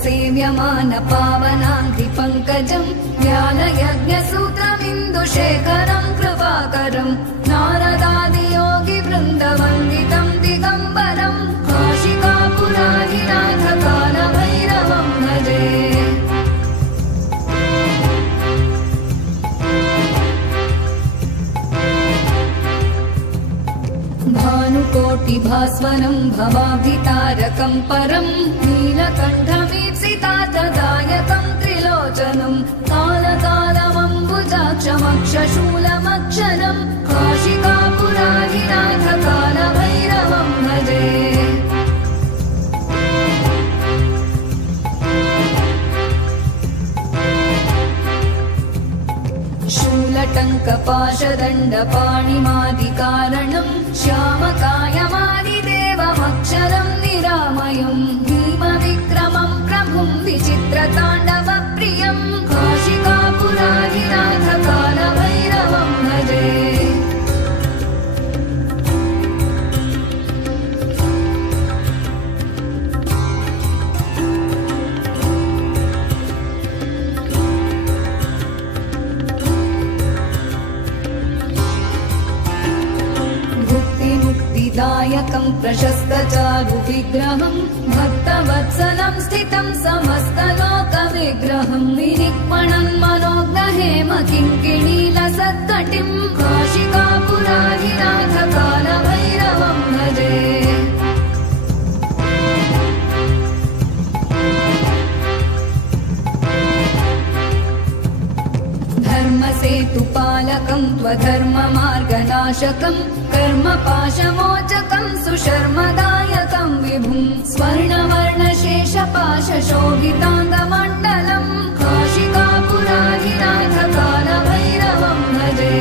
सेव्यमान पावनाङ्घ्रिपङ्कजम् ज्ञानयज्ञसूत्रमिन्दुशेखरम् कृपाकरम् नारदादियोगिवृन्दवन्दितम् दिगम्बरम् काशिकापुराधिनाथ कालभैरवम् भजे। भानुकोटिभास्वरम् भवाब्धितारकम् परम् नीलकण्ठमीप्सितार्थदायकम् त्रिलोचनम् कालकालमम्बुजाक्षमक्षशूलमक्षरम् काशिकापुराधिनाथ कालभैरवम् भजे। शूलटङ्कपाशदण्डपाणिमादिकारणम् श्यामकायमादिदेवमक्षरम् निरामयम् भीमविक्रमम् प्रभुम् विचित्रताण्डवप्रियम् काशिकापुराधिनाथ कालभैरवम् भजे। दायकम् प्रशस्तचारुविग्रहम् भक्तवत्सलम् स्थितम् समस्तलोकविग्रहम् विनिक्मणन् मनोज्ञहेम किङ्किणीलसत्कटिम् काशिकापुराधिनाथ कालभैरवम् भजे। धर्मसेतुपालकम् त्वधर्ममार्गनाशकम् कर्मपाशमोचकम् सुशर्मदायकम् विभुम् स्वर्णवर्णशेषपाशशोभिताङ्गमण्डलम् काशिकापुराधिनाथ कालभैरवम् भजे।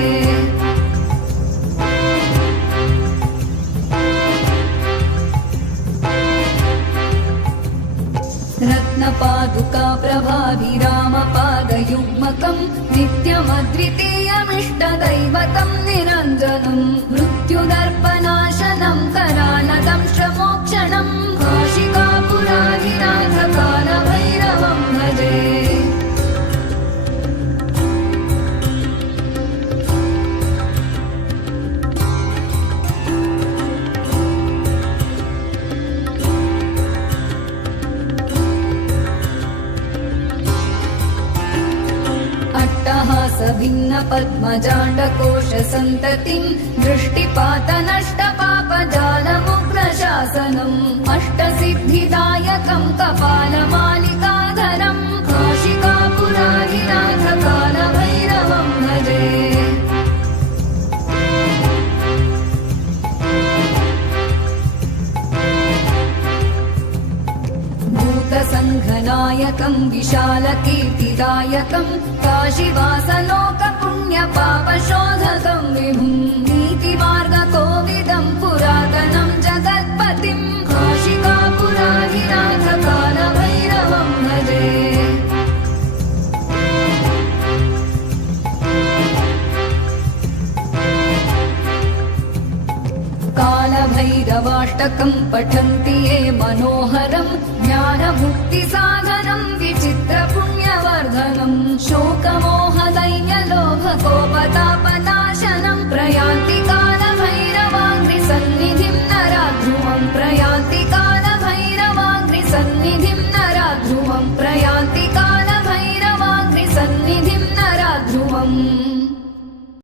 रत्नपादुका प्रभाभिरामपादयुग्मकम् नित्यमद्वितीयमिष्टदैवतम् निरञ्जनम् मृत्युदर्पनाशनम् करालदंष्ट्रमोक्षणम् काशिकापुराधिनाथ कालभैरवम् भजे। भिन्न पद्मजाण्डकोशसन्ततिम् दृष्टिपातनष्टपापजालमुग्रशासनम् अष्टसिद्धिदायकम् कपालमालिकाधरम् काशिकापुराधिनाथ कालभैरवम् भजे। भूतसङ्घनायकम् विशालकीर्तिदायकम् काशीवासलोकपुण्यपापशोधकम् विभुम् नीतिमार्गकोविदम् पुरातनम् जगत्पतिम् काशिकापुराधिनाथ कालभैरवम् भजे। कालभैरवाष्टकम् पठन्ति ये मनोहरम् ज्ञानमुक्तिसाधनम् विचित्रपुण्यवर्धनम् शोकमोहदैन्यलोभकोपता